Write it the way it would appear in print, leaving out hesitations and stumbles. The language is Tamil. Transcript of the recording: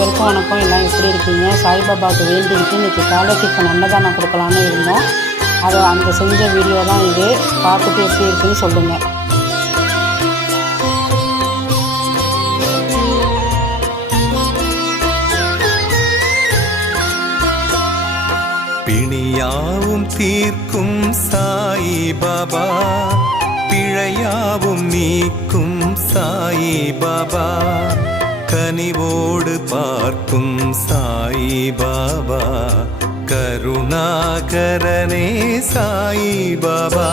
அனைவருக்கும் வணக்கம். எல்லாம் எப்படி இருக்கீங்க? சாய்பாபாவுக்கு வேண்டிக்கிட்டு இன்றைக்கி காலை டிஃபன் அன்னதானம் கொடுக்கலான்னு இருந்தோம். அந்த செஞ்ச வீடியோ தான் இது. பார்த்துட்டு எப்படி இருக்குன்னு சொல்லுங்கள். பிணியாவும் தீர்க்கும் சாயிபாபா, பிழையாவும் நீக்கும் சாயிபாபா, கனிவோடு பார்க்கும் சாயிபாபா, கருணாகரனே சாயிபாபா.